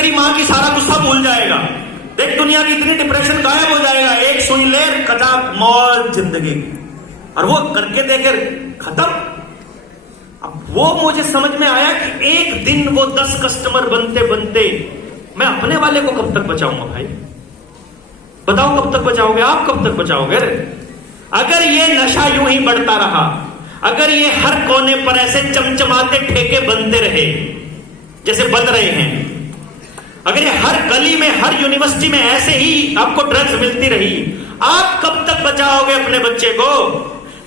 तेरी माँ की सारा गुस्सा भूल जाएगा, देख दुनिया की इतनी डिप्रेशन गायब हो जाएगा, एक सुई ले कजा मौज जिंदगी, और वो करके देखे खत्म। अब वो मुझे समझ में आया कि एक दिन वो 10 कस्टमर बनते बनते मैं अपने वाले को कब तक बचाऊंगा भाई? बताओ कब तक बचाओगे? आप कब तक बचाओगे? अगर ये नशा यूं ही बढ़ता रहा, अगर ये हर कोने पर ऐसे चमचमाते ठेके बनते रहे जैसे बन रहे हैं, अगर ये हर गली में, हर यूनिवर्सिटी में ऐसे ही आपको ड्रग्स मिलती रही, आप कब तक बचाओगे अपने बच्चे को?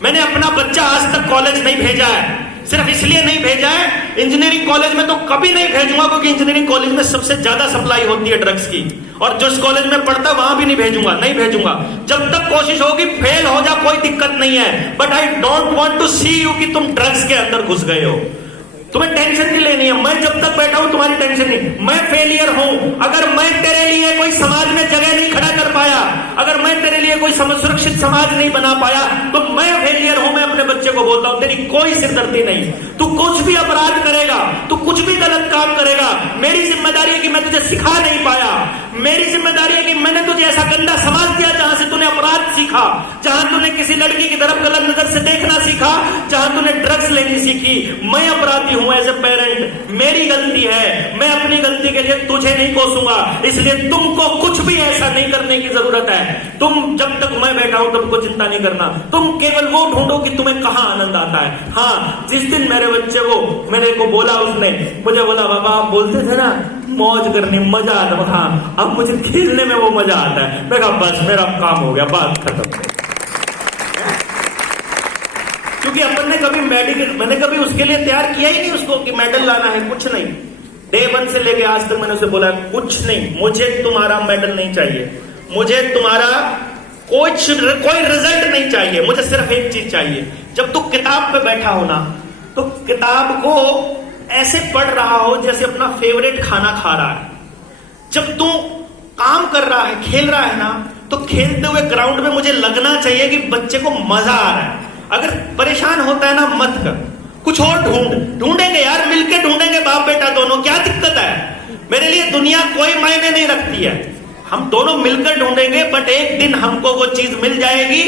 मैंने अपना बच्चा आज तक कॉलेज नहीं भेजा है, सिर्फ इसलिए नहीं भेजा है, इंजीनियरिंग कॉलेज में तो कभी नहीं भेजूंगा, क्योंकि इंजीनियरिंग कॉलेज में सबसे ज्यादा सप्लाई होती है ड्रग्स की, और जिस कॉलेज में पढ़ता वहां भी नहीं भेजूंगा, नहीं भेजूंगा। जब तक कोशिश होगी फेल हो जा, कोई दिक्कत नहीं है, but I don't want to see you कि तुम ड्रग्स के अंदर घुस गए हो। तुम्हें टेंशन नहीं लेनी है, मैं जब तक बैठा हूं तुम्हारी टेंशन नहीं, मैं फेलियर हूं। अगर मैं तेरे लिए कोई समाज में जगह नहीं खड़ा कर पाया, अगर मैं तेरे लिए कोई सुरक्षित समाज नहीं बना पाया, तो मैं फेलियर हूं। मैं अपने बच्चे को बोलता हूं तेरी कोई सिरदर्दी नहीं, तू कुछ भी अपराध करेगा, तू कुछ भी गलत काम करेगा, मेरी जिम्मेदारी है कि मैं तुझे सिखा नहीं पाया, मेरी जिम्मेदारी है कि मैंने तुझे ऐसा गंदा समाज दिया जहां से तूने अपराध सीखा, जहां तूने किसी लड़की की तरफ गलत नजर से देखना सीखा, जहां तूने ड्रग्स लेनी सीखी। मैं अपराधी हूं एज ए पेरेंट, मेरी गलती है, मैं अपनी गलती के लिए तुझे नहीं कोसूंगा, इसलिए तुमको कुछ भी ऐसा नहीं करने की जरूरत है। तुम जब तक मैं बैठा हूं तुमको चिंता नहीं करना, तुम केवल वो ढूंढो कि तुम्हें कहां आनंद आता है। हाँ, जिस दिन मेरे बच्चे को मेरे को बोला, उसने मुझे बोला बाबा आप बोलते थे ना मौज करनी मजा आता, हाँ अब मुझे खेलने में वो मजा आता है। मैं कहा बस मेरा काम हो गया, बात खत्म। क्योंकि अपन ने कभी मैंने कभी उसके लिए तैयार किया ही नहीं उसको कि मेडल लाना है, कुछ नहीं। डे 1 से लेके आज तक मैंने उसे बोला कुछ नहीं, मुझे तुम्हारा मेडल नहीं चाहिए, मुझे तुम्हारा कोई रिजल्ट नहीं चाहिए, मुझे सिर्फ एक चीज चाहिए। जब तू किताब पे बैठा हो ना, तो किताब को ऐसे पढ़ रहा हो जैसे अपना फेवरेट खाना खा रहा है। जब तू काम कर रहा है, खेल रहा है ना, तो खेलते हुए ग्राउंड में मुझे लगना चाहिए कि बच्चे को मजा आ रहा है। अगर परेशान होता है ना मत कर, कुछ और ढूंढेंगे यार, मिलके ढूंढेंगे बाप बेटा दोनों, क्या दिक्कत है? मेरे लिए दुनिया कोई मायने नहीं रखती है, हम दोनों मिलकर ढूंढेंगे। बट एक दिन हमको वो चीज मिल जाएगी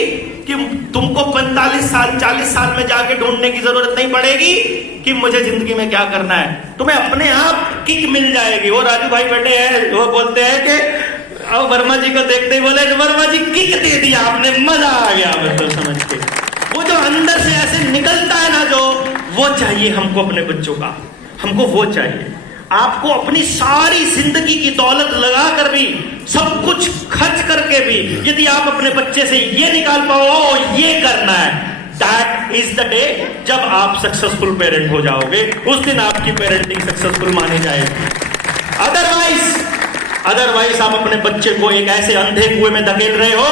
कि तुमको 45 साल 40 साल में जाके ढूंढने की जरूरत नहीं पड़ेगी कि मुझे जिंदगी में क्या करना है, तुम्हें अपने आप किक मिल जाएगी। वो राजू भाई बैठे हैं, वो बोलते हैं कि वर्मा जी को देखते ही बोले वर्मा जी किक दे दिया आपने, मजा आ गया मतलब समझ के। वो जो अंदर से ऐसे निकलता है ना, जो वो चाहिए हमको अपने बच्चों का, हमको वो चाहिए। आपको अपनी सारी जिंदगी की दौलत लगाकर भी, सब कुछ खर्च करके भी, यदि आप अपने बच्चे से ये निकाल पाओ ये करना है, दैट इज द डे जब आप सक्सेसफुल पेरेंट हो जाओगे, उस दिन आपकी पेरेंटिंग सक्सेसफुल मानी जाएगी। अदरवाइज आप अपने बच्चे को एक ऐसे अंधे कुएं में धकेल रहे हो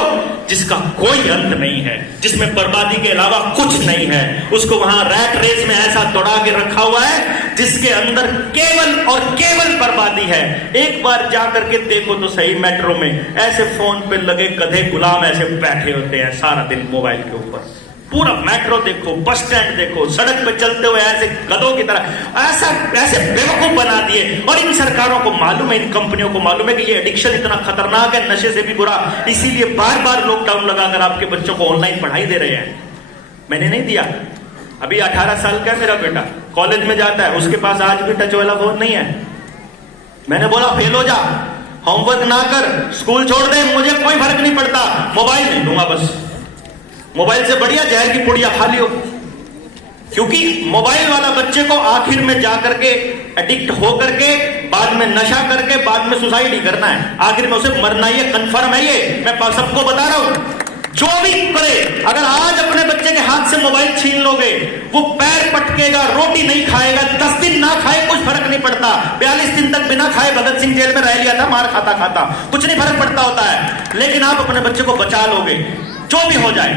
जिसका कोई अंत नहीं है, जिसमें बर्बादी के अलावा कुछ नहीं है। उसको वहां रैट रेस में ऐसा दौड़ा के रखा हुआ है जिसके अंदर केवल और केवल बर्बादी है। एक बार जाकर के देखो तो सही, मेट्रो में ऐसे फोन पे लगे गधे गुलाम ऐसे बैठे होते हैं सारा दिन मोबाइल के ऊपर। पूरा मेट्रो देखो, बस स्टैंड देखो, सड़क पे चलते हुए ऐसे गधों की तरह ऐसे बेवकूफ बना दिए। और इन सरकारों को मालूम है, इन कंपनियों को मालूम है कि ये एडिक्शन इतना खतरनाक है, नशे से भी बुरा, इसीलिए बार बार लॉकडाउन लगाकर आपके बच्चों को ऑनलाइन पढ़ाई दे रहे हैं। मैंने नहीं दिया, अभी 18 साल का मेरा बेटा कॉलेज में जाता है, उसके पास आज भी टच वाला फोन नहीं है। मैंने बोला फेल हो जा, होमवर्क ना कर, स्कूल छोड़ दे, मुझे कोई फर्क नहीं पड़ता, मोबाइल नहीं दूंगा, बस मोबाइल से बढ़िया जहर की पुड़िया खा लियो। क्योंकि मोबाइल वाला बच्चे को आखिर में जाकर के एडिक्ट होकर के बाद में नशा करके बाद में सुसाइड ही करना है, आखिर में उसे मरना ही है, कंफर्म है ये, मैं सबको बता रहा हूं। जो भी करे, अगर आज अपने बच्चे के हाथ से मोबाइल छीन लोगे, वो पैर पटकेगा, रोटी नहीं खाएगा, 10 दिन ना खाए कुछ फर्क नहीं पड़ता, 42 दिन तक बिना खाए भगत सिंह जेल में रह लिया था मार खाता खाता, कुछ नहीं फर्क पड़ता होता है। लेकिन आप अपने बच्चे को बचा लोगे, जो भी हो जाए,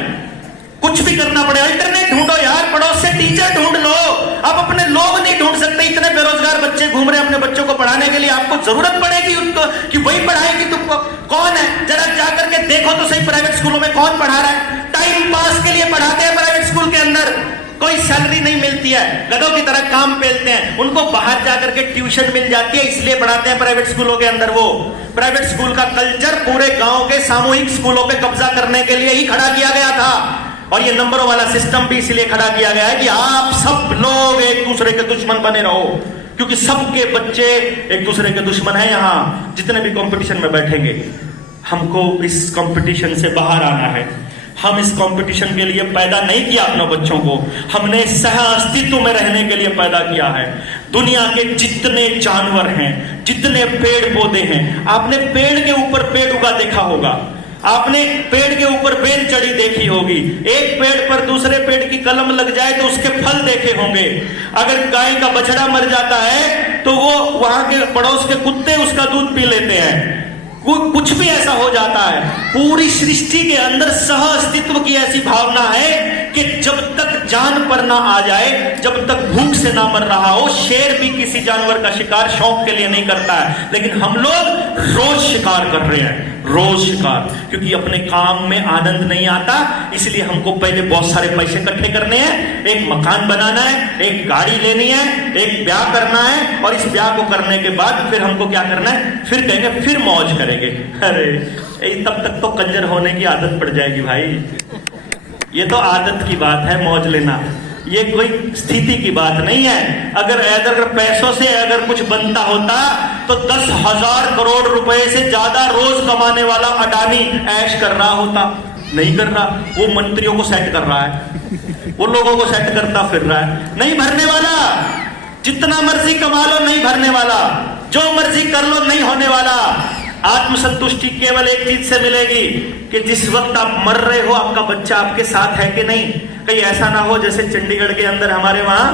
कुछ भी करना पड़े, अल्टरनेट ढूंढो यार, पड़ोस से टीचर ढूंढ लो। आप अपने लोग नहीं ढूंढ सकते, इतने बेरोजगार बच्चे घूम रहे हैं अपने बच्चों को पढ़ाने के लिए, आपको जरूरत पड़ेगी उनको कि वही पढ़ाएगी तुमको। कौन है, जरा जाकर के देखो तो सही प्राइवेट स्कूलों में कौन पढ़ा रहा है, टाइम पास के लिए पढ़ाते हैं प्राइवेट स्कूल के अंदर, कोई सैलरी नहीं मिलती है, गधों की तरह काम पेलते हैं, उनको बाहर जाकर के ट्यूशन मिल जाती है, इसलिए पढ़ाते हैं प्राइवेट स्कूलों के अंदर। वो प्राइवेट स्कूल का कल्चर पूरे गांव के सामूहिक स्कूलों पे कब्जा करने के लिए ही खड़ा किया गया था, और ये नंबरों वाला सिस्टम भी इसलिए खड़ा किया गया है कि आप सब लोग एक दूसरे के दुश्मन बने रहो, क्योंकि सबके बच्चे एक दूसरे के दुश्मन है। यहां जितने भी कंपटीशन में बैठेंगे, हमको इस कंपटीशन से बाहर आना है। हम इस कंपटीशन के लिए पैदा नहीं किया अपने बच्चों को, हमने सह अस्तित्व में रहने के लिए पैदा किया है। दुनिया के जितने जानवर हैं, जितने पेड़ पौधे हैं, आपने पेड़ के ऊपर पेड़ उगा देखा होगा, आपने पेड़ के ऊपर बेल चढ़ी देखी होगी, एक पेड़ पर दूसरे पेड़ की कलम लग जाए तो उसके फल देखे होंगे। अगर गाय का बछड़ा मर जाता है तो वो वहां के पड़ोस के कुत्ते उसका दूध पी लेते हैं। कुछ भी ऐसा हो जाता है, पूरी सृष्टि के अंदर सह अस्तित्व की ऐसी भावना है कि जब तक जान पर ना आ जाए, जब तक भूख से ना मर रहा हो, शेर भी किसी जानवर का शिकार शौक के लिए नहीं करता है, लेकिन हम लोग रोज शिकार कर रहे हैं, रोज शिकार, क्योंकि अपने काम में आनंद नहीं आता। इसलिए हमको पहले बहुत सारे पैसे इकट्ठे करने हैं, एक मकान बनाना है, एक गाड़ी लेनी है, एक ब्याह करना है, और इस ब्याह को करने के बाद फिर हमको क्या करना है, फिर कहेंगे फिर मौज करेंगे। अरे तब तक तो कंजर होने की आदत पड़ जाएगी भाई। ये तो आदत की बात है मौज लेना, ये कोई स्थिति की बात नहीं है। अगर पैसों से अगर कुछ बनता होता तो 10,000 करोड़ रुपए से ज्यादा रोज कमाने वाला अडानी ऐश कर रहा होता, नहीं कर रहा। वो मंत्रियों को सेट कर रहा है, वो लोगों को सेट करता फिर रहा है। नहीं भरने वाला, जितना मर्जी कमा लो नहीं भरने वाला, जो मर्जी कर लो नहीं होने वाला। आत्मसंतुष्टि केवल एक चीज से मिलेगी कि जिस वक्त आप मर रहे हो आपका बच्चा आपके साथ है कि नहीं। कहीं ऐसा ना हो जैसे चंडीगढ़ के अंदर हमारे वहां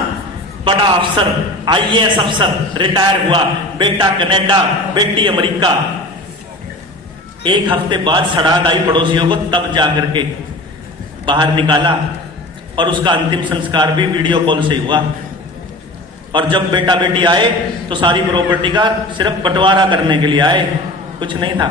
बड़ा अफसर, IAS अफसर रिटायर हुआ, बेटा कनाडा, बेटी अमेरिका, एक हफ्ते बाद सड़ाक आई पड़ोसियों को, तब जाकर के बाहर निकाला, और उसका अंतिम संस्कार भी वीडियो कॉल से हुआ। और जब बेटा बेटी आए तो सारी प्रॉपर्टी का सिर्फ बंटवारा करने के लिए आए, कुछ नहीं था।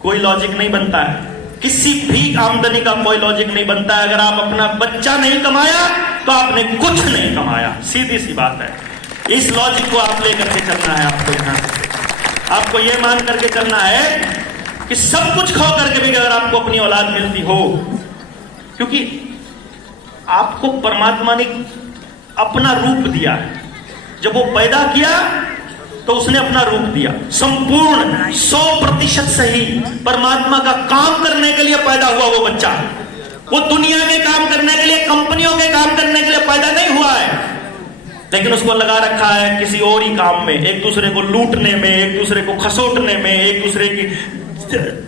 कोई लॉजिक नहीं बनता है, किसी भी आमदनी का कोई लॉजिक नहीं बनता है। अगर आप अपना बच्चा नहीं कमाया तो आपने कुछ नहीं कमाया, सीधी सी बात है। इस लॉजिक को आप लेकर के चलना है आपको। यहां से आपको यह मान करके चलना है कि सब कुछ खो करके भी अगर आपको अपनी औलाद मिलती हो, क्योंकि आपको परमात्मा ने अपना रूप दिया है। जब वो पैदा किया तो उसने अपना रूप दिया, संपूर्ण 100% सही परमात्मा का काम करने के लिए पैदा हुआ वो बच्चा। वो दुनिया के काम करने के लिए, कंपनियों के काम करने के लिए पैदा नहीं हुआ है, लेकिन उसको लगा रखा है किसी और ही काम में, एक दूसरे को लूटने में, एक दूसरे को खसोटने में, एक दूसरे की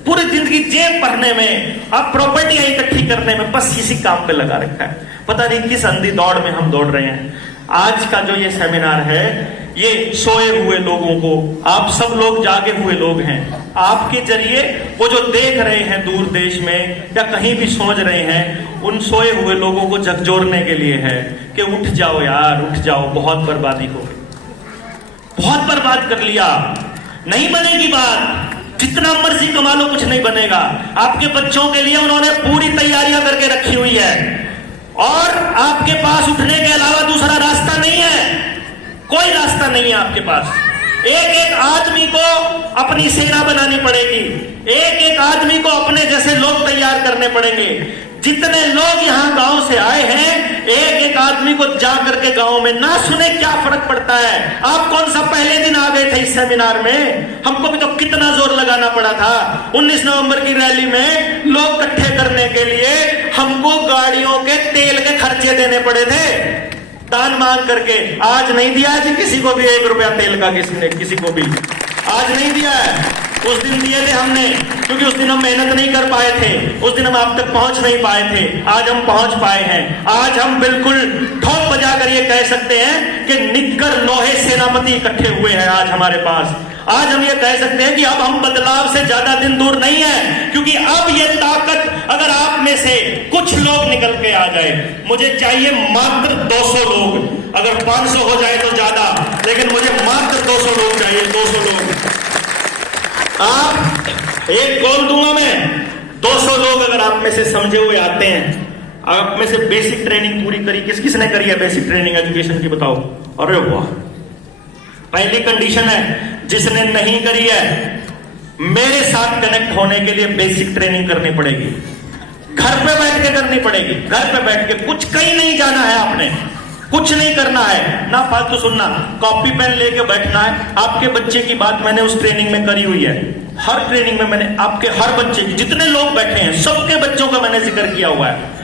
पूरी जिंदगी जेब भरने में, अब प्रॉपर्टियां इकट्ठी करने में, बस इसी काम पे लगा रखा है। पता नहीं किस अंधी दौड़ में हम दौड़ रहे हैं। आज का जो ये सेमिनार है, ये सोए हुए लोगों को, आप सब लोग जागे हुए लोग हैं, आपके जरिए वो जो देख रहे हैं दूर देश में या कहीं भी सोच रहे हैं, उन सोए हुए लोगों को झकझोरने के लिए है कि उठ जाओ यार, उठ जाओ, बहुत बर्बादी हो गई, बहुत बर्बाद कर लिया, नहीं बनेगी बात, जितना मर्जी कमा लो कुछ नहीं बनेगा। आपके बच्चों के लिए उन्होंने पूरी तैयारियां करके रखी हुई है, और आपके पास उठने के अलावा दूसरा रास्ता नहीं है, कोई रास्ता नहीं है आपके पास। एक एक आदमी को अपनी सेना बनानी पड़ेगी, एक एक आदमी को अपने जैसे लोग तैयार करने पड़ेंगे। जितने लोग यहाँ गांव से आए हैं, एक एक आदमी को जा करके गांव में ना सुने क्या फर्क पड़ता है। आप कौन सा पहले दिन आ गए थे इस सेमिनार में, हमको भी तो कितना जोर लगाना पड़ा था। 19 नवंबर की रैली में लोग इकट्ठे करने के लिए हमको गाड़ियों के तेल के खर्चे देने पड़े थे, दान मांग करके। आज नहीं दिया जी किसी को भी 1 रुपया तेल का, किसी ने किसी को भी आज नहीं दिया है। उस दिन दिए थे हमने, क्योंकि उस दिन हम मेहनत नहीं कर पाए थे, उस दिन हम आप तक पहुंच नहीं पाए थे। आज हम पहुंच पाए हैं। आज हम बिल्कुल ठोक बजाकर ये कह सकते हैं कि निग्गर लोहे सेनापति इकट्ठे हुए हैं आज हमारे पास। आज हम ये कह सकते हैं कि अब हम बदलाव से ज्यादा दिन दूर नहीं है, क्योंकि अब ये ताकत अगर आप में से कुछ लोग निकल के आ जाए, मुझे चाहिए मात्र 200 लोग, अगर 500 हो जाए तो ज्यादा, लेकिन मुझे मात्र 200 लोग चाहिए, 200 लोग। आप एक गोल दूंगा मैं, 200 लोग अगर आप में से समझे हुए आते हैं आप में से बेसिक ट्रेनिंग पूरी करी, किस किसने करी है बेसिक ट्रेनिंग एजुकेशन की, बताओ। अरे वाह, पहली कंडीशन है, जिसने नहीं करी है मेरे साथ कनेक्ट होने के लिए बेसिक ट्रेनिंग करनी पड़ेगी, घर पे बैठ के करनी पड़ेगी। घर पे बैठ के, कुछ कहीं नहीं जाना है आपने, कुछ नहीं करना है, ना फालतू सुनना, कॉपी पेन लेके बैठना है। आपके बच्चे की बात मैंने उस ट्रेनिंग में करी हुई है, हर ट्रेनिंग में मैंने आपके हर बच्चे की, जितने लोग बैठे हैं सबके बच्चों का मैंने जिक्र किया हुआ है।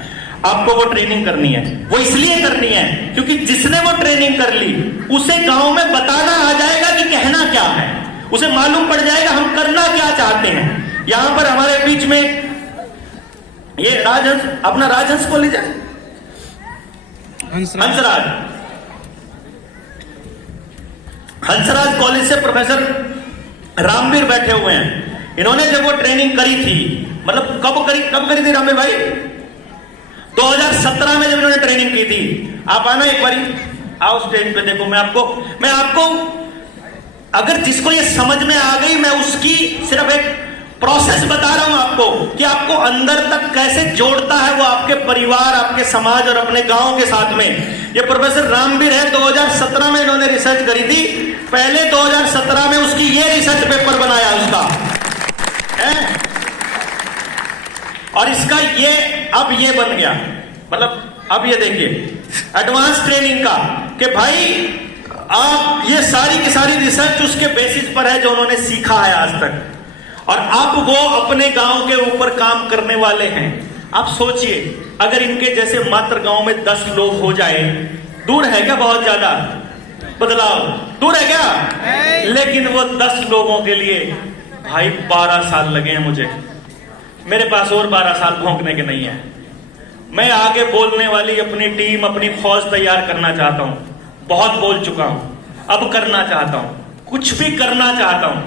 आपको वो ट्रेनिंग करनी है, वो इसलिए करनी है क्योंकि जिसने वो ट्रेनिंग कर ली उसे गांव में बताना आ जाएगा कि कहना क्या है, उसे मालूम पड़ जाएगा हम करना क्या चाहते हैं। यहां पर हमारे बीच में ये राजहंस, अपना राजहंस कॉलेज है, हंसराज कॉलेज से प्रोफेसर रामवीर बैठे हुए हैं। इन्होंने जब वो ट्रेनिंग करी थी, मतलब कब करी थी रामवीर भाई? 2017 में जब इन्होंने ट्रेनिंग की थी। आप आना एक बारी, आओ स्टेज पे, देखो मैं आपको अगर जिसको ये समझ में आ गई, मैं उसकी सिर्फ एक प्रोसेस बता रहा हूं आपको कि आपको अंदर तक कैसे जोड़ता है वो आपके परिवार, आपके समाज और अपने गांव के साथ में। ये प्रोफेसर रामवीर है, 2017 में इन्होंने रिसर्च करी थी, पहले 2017 में उसकी ये रिसर्च पेपर बनाया उसका है, और इसका ये अब ये बन गया, मतलब अब ये देखिए एडवांस ट्रेनिंग का, कि भाई आप ये सारी की सारी रिसर्च उसके बेसिस पर है जो उन्होंने सीखा है आज तक, और अब वो अपने गांव के ऊपर काम करने वाले हैं। आप सोचिए, अगर इनके जैसे मात्र गांव में 10 लोग हो जाए, दूर है क्या बहुत ज्यादा बदलाव? दूर है क्या? लेकिन वो 10 लोगों के लिए भाई 12 साल लगे हैं मुझे, मेरे पास और 12 साल भोंकने के नहीं है। मैं आगे बोलने वाली अपनी टीम, अपनी फौज तैयार करना चाहता हूं, बहुत बोल चुका हूं, अब करना चाहता हूं, कुछ भी करना चाहता हूं।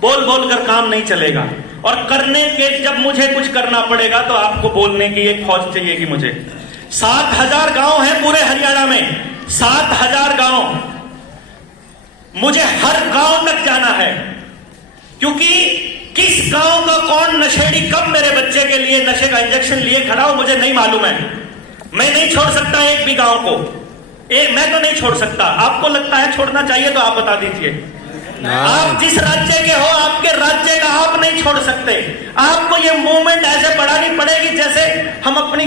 बोल बोल कर काम नहीं चलेगा, और करने के जब मुझे कुछ करना पड़ेगा तो आपको बोलने की एक फौज चाहिएगी मुझे। 7000 गांव है पूरे हरियाणा में, 7000 गांव, मुझे हर गांव तक जाना है, क्योंकि किस गांव का कौन नशेड़ी कब मेरे बच्चे के लिए नशे का इंजेक्शन लिए खड़ा हो मुझे नहीं मालूम है। मैं नहीं छोड़ सकता एक भी गांव को, मैं तो नहीं छोड़ सकता। आपको लगता है छोड़ना चाहिए तो आप बता दीजिए। आप जिस राज्य के हो, आपके राज्य का आप नहीं छोड़ सकते। आपको ये मूवमेंट ऐसे बढ़ानी पड़ेगी जैसे हम अपनी,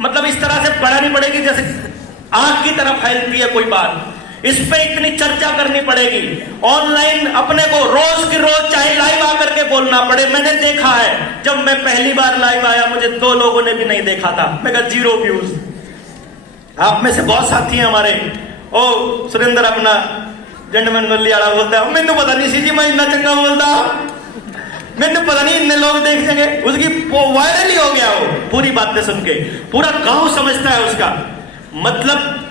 मतलब इस तरह से बढ़ानी पड़ेगी जैसे आग की तरह फैलती है कोई बात। इस पे इतनी चर्चा करनी पड़ेगी, ऑनलाइन अपने को रोज की रोज चाहे लाइव आकर के बोलना पड़े। मैंने देखा है, जब मैं पहली बार लाइव आया मुझे 2 लोगों ने भी नहीं देखा था, मैं कहा 0 व्यूज। आप में से बहुत साथी हैं हमारे, ओ सुरेंद्र अपना जेंटलमैन गली वाला बोलता है, मैंने पता नहीं सी जी मैं इतना चंगा बोलता, मैंने पता नहीं इतने लोग देख सके, उसकी वायरल ही हो गया वो पूरी बातें सुन के, पूरा गांव समझता है उसका। मतलब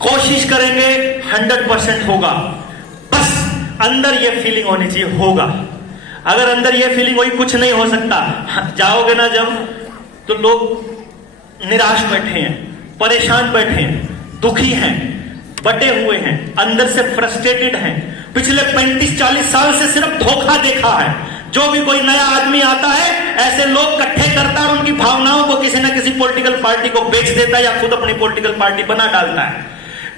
कोशिश करेंगे 100% होगा, बस अंदर ये फीलिंग होनी चाहिए होगा। अगर अंदर ये फीलिंग हुई कुछ नहीं हो सकता। जाओगे ना जब, तो लोग निराश बैठे हैं, परेशान बैठे हैं, दुखी हैं, बटे हुए हैं, अंदर से फ्रस्ट्रेटेड हैं। पिछले 35-40 साल से सिर्फ धोखा देखा है। जो भी कोई नया आदमी आता है ऐसे लोग इकट्ठे करता है और उनकी भावनाओं को किसी ना किसी पॉलिटिकल पार्टी को बेच देता है या खुद अपनी पॉलिटिकल पार्टी बना डालता है।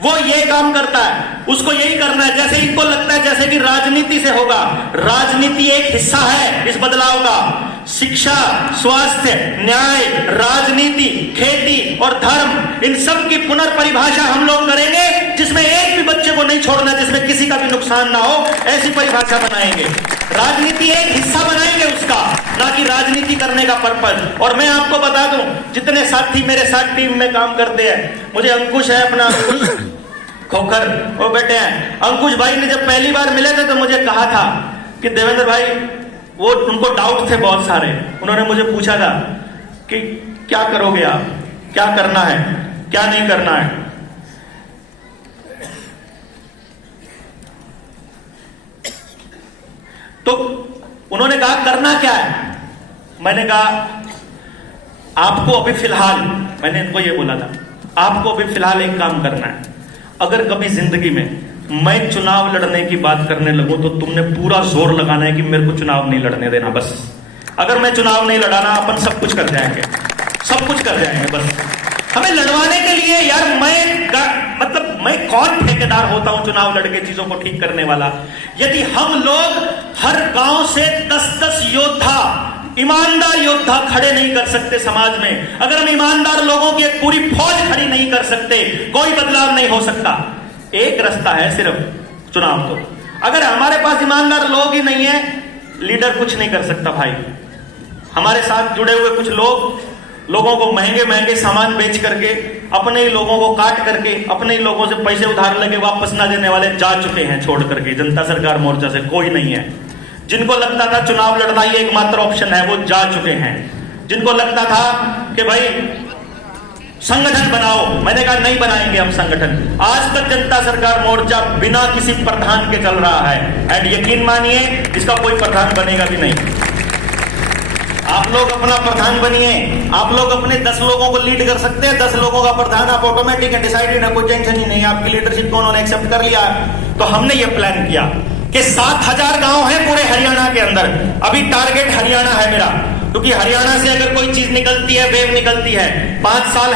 वो ये काम करता है, उसको यही करना है। जैसे इनको लगता है जैसे कि राजनीति से होगा, राजनीति एक हिस्सा है इस बदलाव का। शिक्षा, स्वास्थ्य, न्याय, राजनीति, खेती और धर्म, इन सब की पुनर्परिभाषा हम लोग करेंगे, जिसमें एक भी बच्चे को नहीं छोड़ना, जिसमें किसी का भी नुकसान ना हो, ऐसी परिभाषा बनाएंगे। राजनीति एक हिस्सा बनाएंगे उसका, ना कि राजनीति करने का पर्पज। और मैं आपको बता दूं, जितने साथी मेरे साथ टीम में काम करते हैं, मुझे अंकुश है अपना, अंकुश खोखर वो बेटे हैं, अंकुश भाई ने जब पहली बार मिले थे तो मुझे कहा था कि देवेंद्र भाई, वो उनको डाउट थे बहुत सारे, उन्होंने मुझे पूछा था कि क्या करोगे आप, क्या करना है, क्या नहीं करना है। तो उन्होंने कहा करना क्या है। मैंने कहा आपको अभी फिलहाल, मैंने इनको ये बोला था, आपको अभी फिलहाल एक काम करना है। अगर कभी जिंदगी में मैं चुनाव लड़ने की बात करने लगूं तो तुमने पूरा जोर लगाना है कि मेरे को चुनाव नहीं लड़ने देना। बस अगर मैं चुनाव नहीं लड़ाना, अपन सब कुछ कर जाएंगे, सब कुछ कर जाएंगे। बस हमें लड़वाने के लिए यार मतलब मैं कौन ठेकेदार होता हूं चुनाव लड़के चीजों को ठीक करने वाला। यदि हम लोग हर गांव से 10-10 योद्धा, ईमानदार योद्धा खड़े नहीं कर सकते समाज में, अगर हम ईमानदार लोगों की एक पूरी फौज खड़ी नहीं कर सकते, कोई बदलाव नहीं हो सकता। एक रास्ता है सिर्फ चुनाव। तो अगर हमारे पास ईमानदार लोग ही नहीं है, लीडर कुछ नहीं कर सकता भाई। हमारे साथ जुड़े हुए कुछ लोग लोगों को महंगे महंगे सामान बेच करके, अपने ही लोगों को काट करके, अपने ही लोगों से पैसे उधार लेके वापस ना देने वाले जा चुके हैं छोड़ करके। जनता सरकार मोर्चा से कोई नहीं है। जिनको लगता था चुनाव लड़ना ही एकमात्र ऑप्शन है, वो जा चुके हैं। जिनको लगता था कि भाई संगठन बनाओ, मैंने कहा नहीं बनाएंगे हम संगठन। आज तक जनता सरकार मोर्चा बिना किसी प्रधान के चल रहा है, एंड यकीन मानिए इसका कोई प्रधान बनेगा भी नहीं। आप लोग अपना प्रधान बनिए, आप लोग अपने 10 लोगों को लीड कर सकते हैं। 10 लोगों का प्रधान आप ऑटोमेटिक है, डिसाइडेड है, कोई टेंशन ही नहीं। आपकी लीडरशिप को उन्होंने एक्सेप्ट कर लिया। तो हमने ये प्लान किया कि 7000 गांव हैं पूरे हरियाणा के अंदर। अभी टारगेट हरियाणा है मेरा, क्योंकि हरियाणा से अगर कोई चीज निकलती है, वेव निकलती है, 5 साल